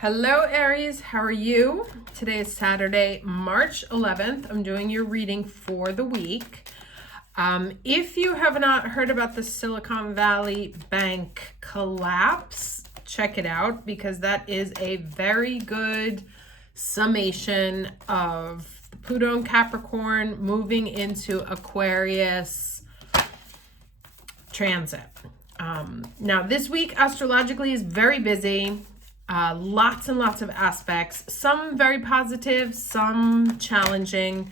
Hello Aries, how are you? Today is Saturday, March 11th. I'm doing your reading for the week. If you have not heard about the Silicon Valley Bank collapse, check it out because that is a very good summation of Pluto and Capricorn moving into Aquarius transit. Now this week astrologically is very busy. Lots and lots of aspects, some very positive, some challenging.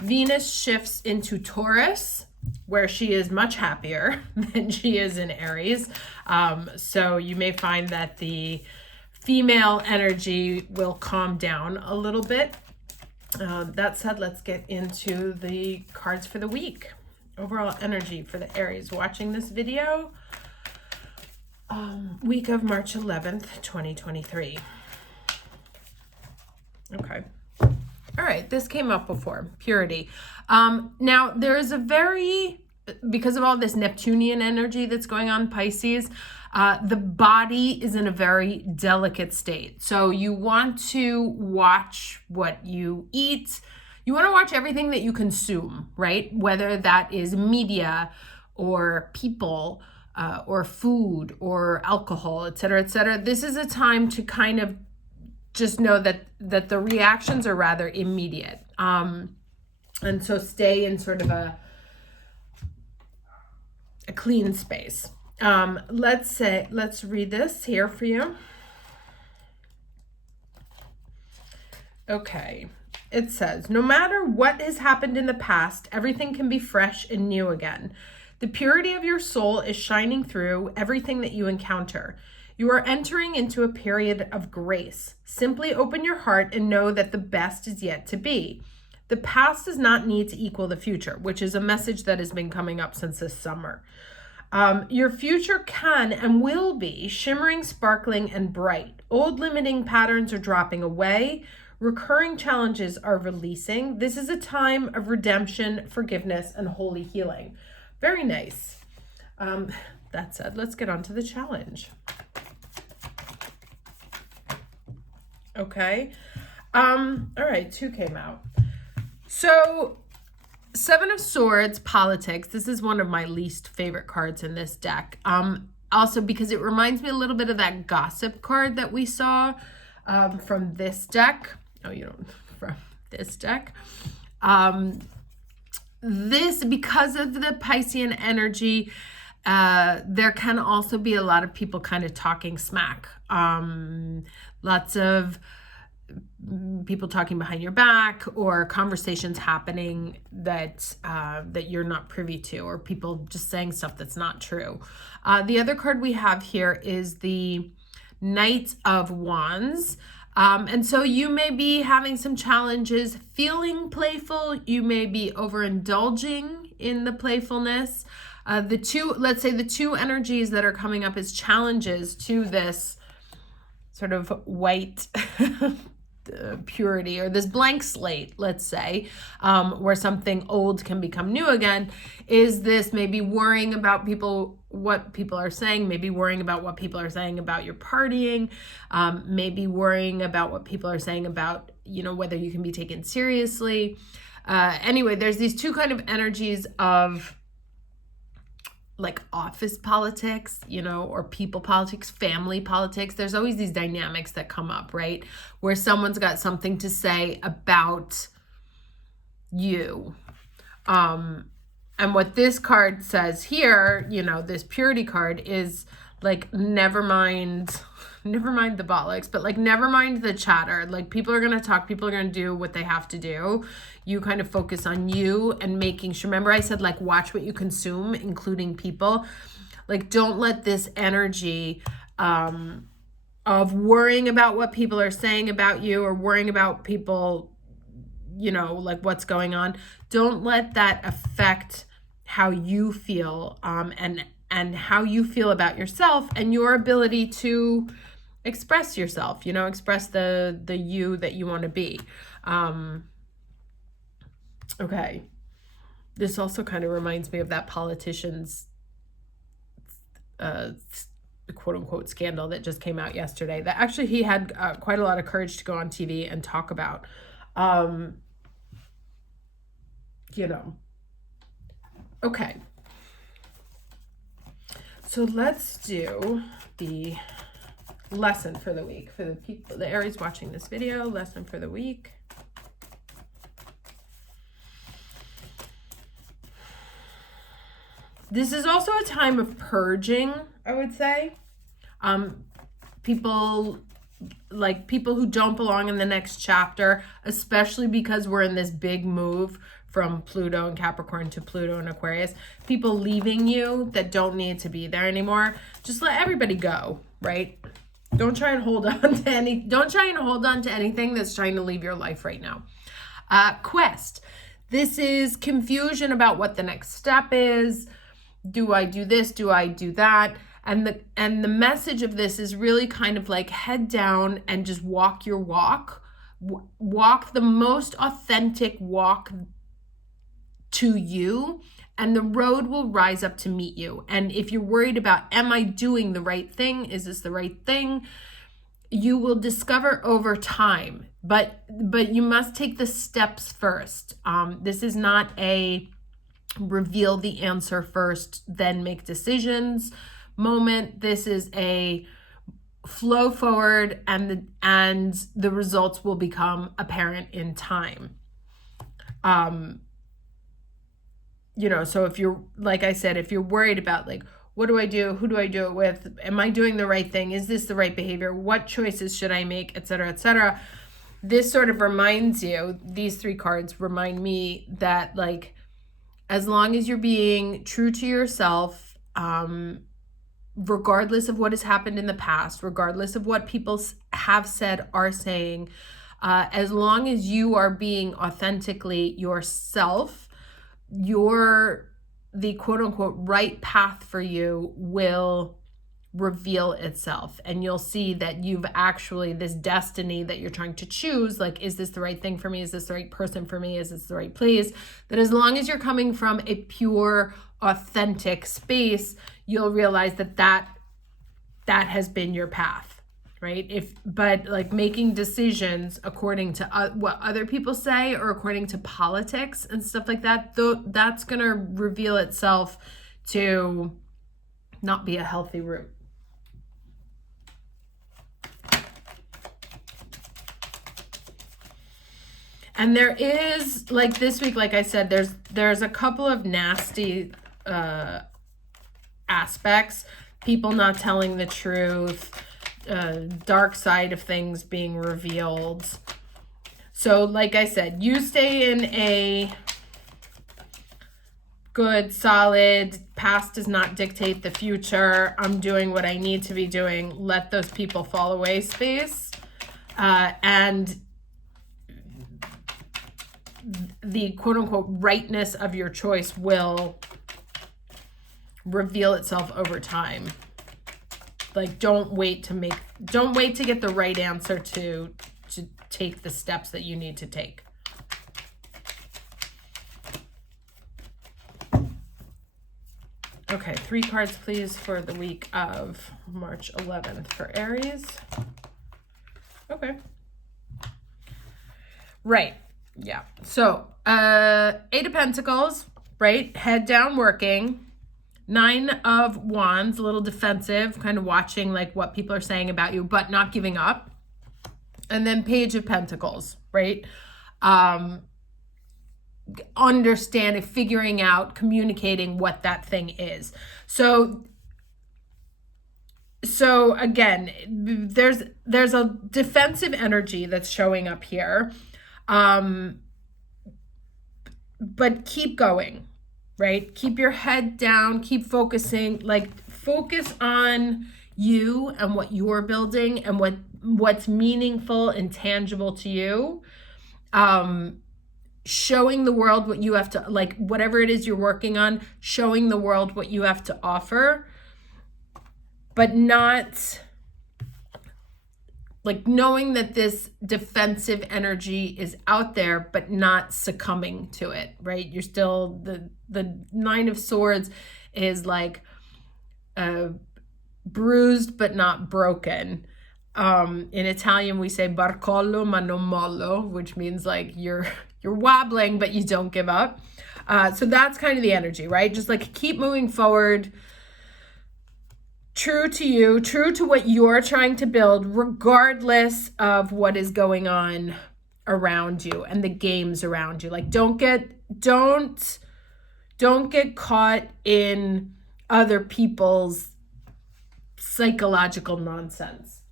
Venus shifts into Taurus, where she is much happier than she is in Aries. So you may find that the female energy will calm down a little bit. That said, let's get into the cards for the week. Overall energy for the Aries watching this video. Week of March 11th, 2023. Okay. All right. This came up before. Purity. Now, there is because of all this Neptunian energy that's going on in Pisces, the body is in a very delicate state. So you want to watch what you eat. You want to watch everything that you consume, right? Whether that is media or people, or food or alcohol, et cetera, et cetera. This is a time to kind of just know that the reactions are rather immediate. And so stay in sort of a clean space. Let's read this here for you. Okay. It says, no matter what has happened in the past, everything can be fresh and new again. The purity of your soul is shining through everything that you encounter. You are entering into a period of grace. Simply open your heart and know that the best is yet to be. The past does not need to equal the future, which is a message that has been coming up since this summer. Your future can and will be shimmering, sparkling, and bright. Old limiting patterns are dropping away. Recurring challenges are releasing. This is a time of redemption, forgiveness, and holy healing. Very nice. That said, let's get on to the challenge. Okay. All right, 2 came out. So, 7 of Swords, politics. This is one of my least favorite cards in this deck. Also because it reminds me a little bit of that gossip card that we saw from this deck. Oh, you don't, from this deck. This, because of the Piscean energy, there can also be a lot of people kind of talking smack. Lots of people talking behind your back, or conversations happening that you're not privy to, or people just saying stuff that's not true. The other card we have here is the Knight of Wands. And so you may be having some challenges feeling playful. You may be overindulging in the playfulness. Let's say the two energies that are coming up as challenges to this sort of white purity, or this blank slate, let's say, where something old can become new again, is this maybe worrying about what people are saying, maybe worrying about what people are saying about your partying, maybe worrying about what people are saying about, whether you can be taken seriously. Anyway, there's these two kind of energies of like office politics, or people politics, family politics. There's always these dynamics that come up, right? Where someone's got something to say about you. And what this card says here, this purity card is like, never mind the bollocks, but like, never mind the chatter. Like, people are going to talk, people are going to do what they have to do. You kind of focus on you and making sure, remember I said, like, watch what you consume, including people. Like, don't let this energy, of worrying about what people are saying about you, or worrying about people, like what's going on. Don't let that affect how you feel, and how you feel about yourself and your ability to express yourself, express the you that you want to be. Okay. This also kind of reminds me of that politician's quote unquote scandal that just came out yesterday that actually he had quite a lot of courage to go on TV and talk about. You know. Okay. So let's do the lesson for the week for the people, the Aries watching this video. Lesson for the week. This is also a time of purging, I would say. People who don't belong in the next chapter, especially because we're in this big move from Pluto and Capricorn to Pluto and Aquarius. People leaving you that don't need to be there anymore. Just let everybody go, right? Don't try and hold on to anything that's trying to leave your life right now. Quest. This is confusion about what the next step is. Do I do this? Do I do that? And the message of this is really kind of like head down and just walk your walk. Walk the most authentic walk to you, and the road will rise up to meet you. And if you're worried about, am I doing the right thing? Is this the right thing? You will discover over time, but you must take the steps first. This is not a reveal the answer first, then make decisions moment. This is a flow forward, and the results will become apparent in time. So if you're, like I said, if you're worried about like, what do I do? Who do I do it with? Am I doing the right thing? Is this the right behavior? What choices should I make? Et cetera, et cetera. This sort of reminds you, these 3 cards remind me that like, as long as you're being true to yourself, regardless of what has happened in the past, regardless of what people have said, are saying, as long as you are being authentically yourself, the quote unquote right path for you will reveal itself. And you'll see that you've actually, this destiny that you're trying to choose, like, is this the right thing for me? Is this the right person for me? Is this the right place? That as long as you're coming from a pure, authentic space, you'll realize that has been your path, right? But like making decisions according to what other people say or according to politics and stuff like that, that's going to reveal itself to not be a healthy route. And there is, like this week, like I said, there's a couple of nasty aspects. People not telling the truth, dark side of things being revealed. So like I said, you stay in a good, solid, past does not dictate the future, I'm doing what I need to be doing, let those people fall away space. And the quote unquote rightness of your choice will reveal itself over time. Like, don't wait to get the right answer to take the steps that you need to take. Okay, 3 cards, please, for the week of March 11th for Aries. Okay. Right. Yeah. So, 8 of Pentacles, right? Head down working. 9 of Wands, a little defensive, kind of watching like what people are saying about you, but not giving up. And then Page of Pentacles, right? Understanding, figuring out, communicating what that thing is. So again, there's a defensive energy that's showing up here. But keep going, right? Keep your head down, keep focusing, like focus on you and what you're building and what's meaningful and tangible to you. Showing the world what you have to, like whatever it is you're working on, showing the world what you have to offer, but not like knowing that this defensive energy is out there, but not succumbing to it, right? You're still, the 9 of Swords is like bruised but not broken. In Italian, we say barcollo ma non mollo, which means like you're wobbling, but you don't give up. So that's kind of the energy, right? Just like keep moving forward, true to you, true to what you're trying to build, regardless of what is going on around you and the games around you. Like don't get caught in other people's psychological nonsense.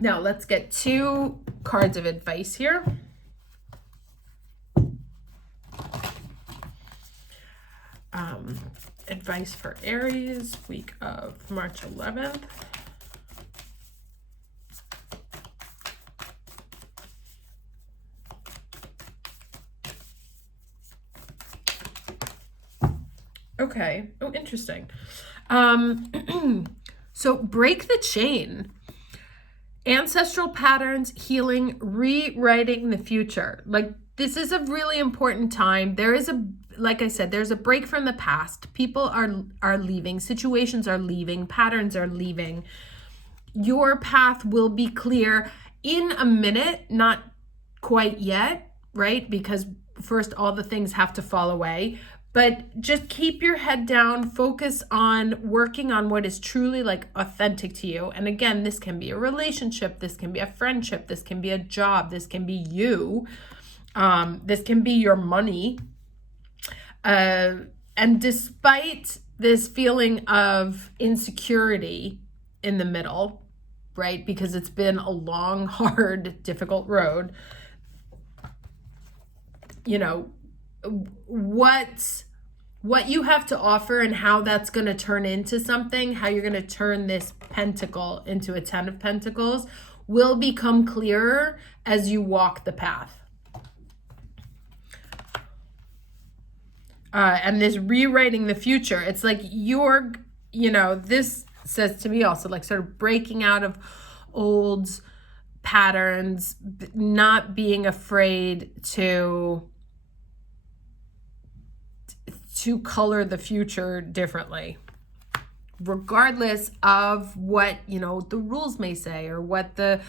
Now let's get 2 cards of advice here. Advice for Aries, week of March 11th. Okay. Oh, interesting. So break the chain. Ancestral patterns, healing, rewriting the future. Like this is a really important time. There is like I said, there's a break from the past. People are leaving. Situations are leaving. Patterns are leaving. Your path will be clear in a minute, not quite yet, right? Because first all the things have to fall away. But just keep your head down, focus on working on what is truly like authentic to you. And again, this can be a relationship, this can be a friendship, this can be a job, this can be you, this can be your money. And despite this feeling of insecurity in the middle, right? Because it's been a long, hard, difficult road, you know, what you have to offer and how that's going to turn into something, how you're going to turn this pentacle into a 10 of Pentacles will become clearer as you walk the path. And this rewriting the future, it's like this says to me also like sort of breaking out of old patterns, not being afraid to color the future differently, regardless of what, the rules may say or what the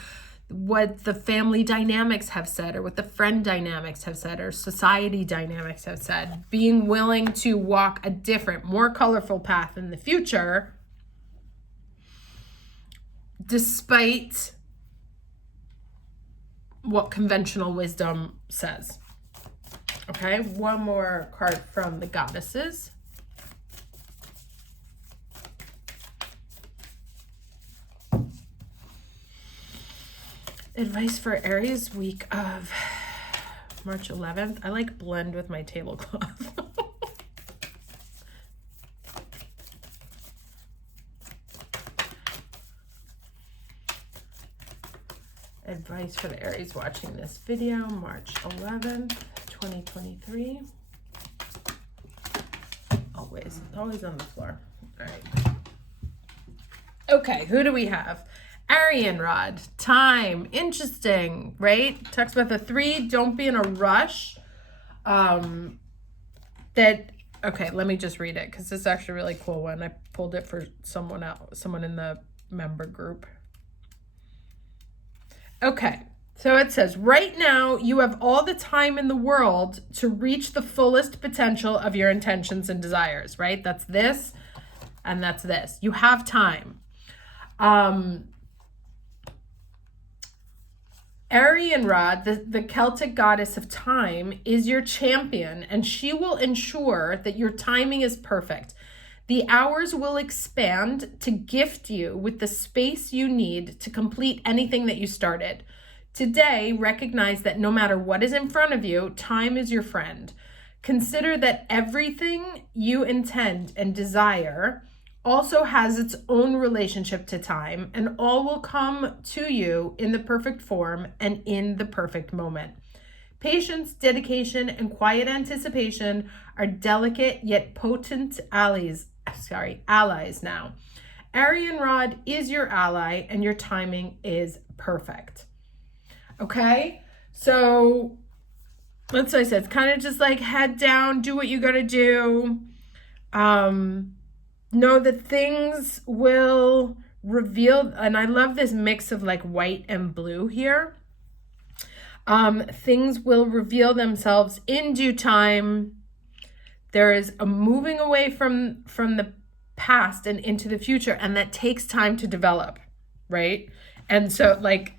family dynamics have said or what the friend dynamics have said or society dynamics have said. Being willing to walk a different, more colorful path in the future, despite what conventional wisdom says. Okay, one more card from the goddesses. Advice for Aries, week of March 11th. I like blend with my tablecloth. Advice for the Aries watching this video, March 11th, 2023. Always on the floor. All right. Okay, who do we have? Arian rod, time, interesting, right? Talks about the 3, don't be in a rush. Okay, let me just read it because this is actually a really cool one. I pulled it for someone in the member group. Okay, so it says, right now you have all the time in the world to reach the fullest potential of your intentions and desires, right? That's this and that's this. You have time. Arianrod, the Celtic goddess of time, is your champion, and she will ensure that your timing is perfect. The hours will expand to gift you with the space you need to complete anything that you started. Today, recognize that no matter what is in front of you, time is your friend. Consider that everything you intend and desire also has its own relationship to time, and all will come to you in the perfect form and in the perfect moment. Patience, dedication, and quiet anticipation are delicate yet potent allies now. Arianrod is your ally, and your timing is perfect. Okay, so let's say it's kind of just like head down, do what you gotta do. Know that things will reveal, and I love this mix of like white and blue here. Things will reveal themselves in due time. There is a moving away from the past and into the future, and that takes time to develop, right? And so like,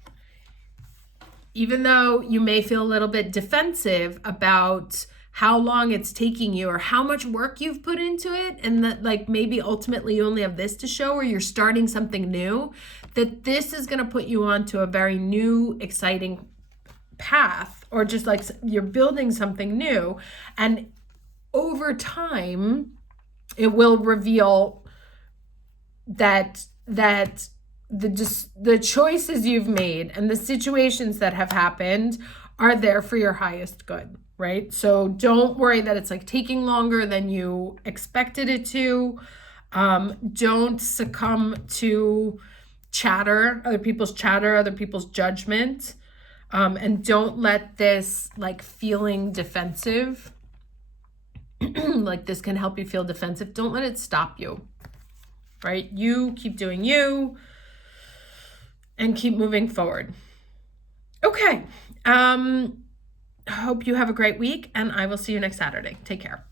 even though you may feel a little bit defensive about how long it's taking you or how much work you've put into it, and that like maybe ultimately you only have this to show or you're starting something new, that this is going to put you onto a very new, exciting path, or just like you're building something new. And over time, it will reveal that the choices you've made and the situations that have happened are there for your highest good, right? So don't worry that it's like taking longer than you expected it to. Don't succumb to other people's judgment. And don't let this like feeling defensive, like this can help you feel defensive. Don't let it stop you, right? You keep doing you and keep moving forward. Okay. Hope you have a great week, and I will see you next Saturday. Take care.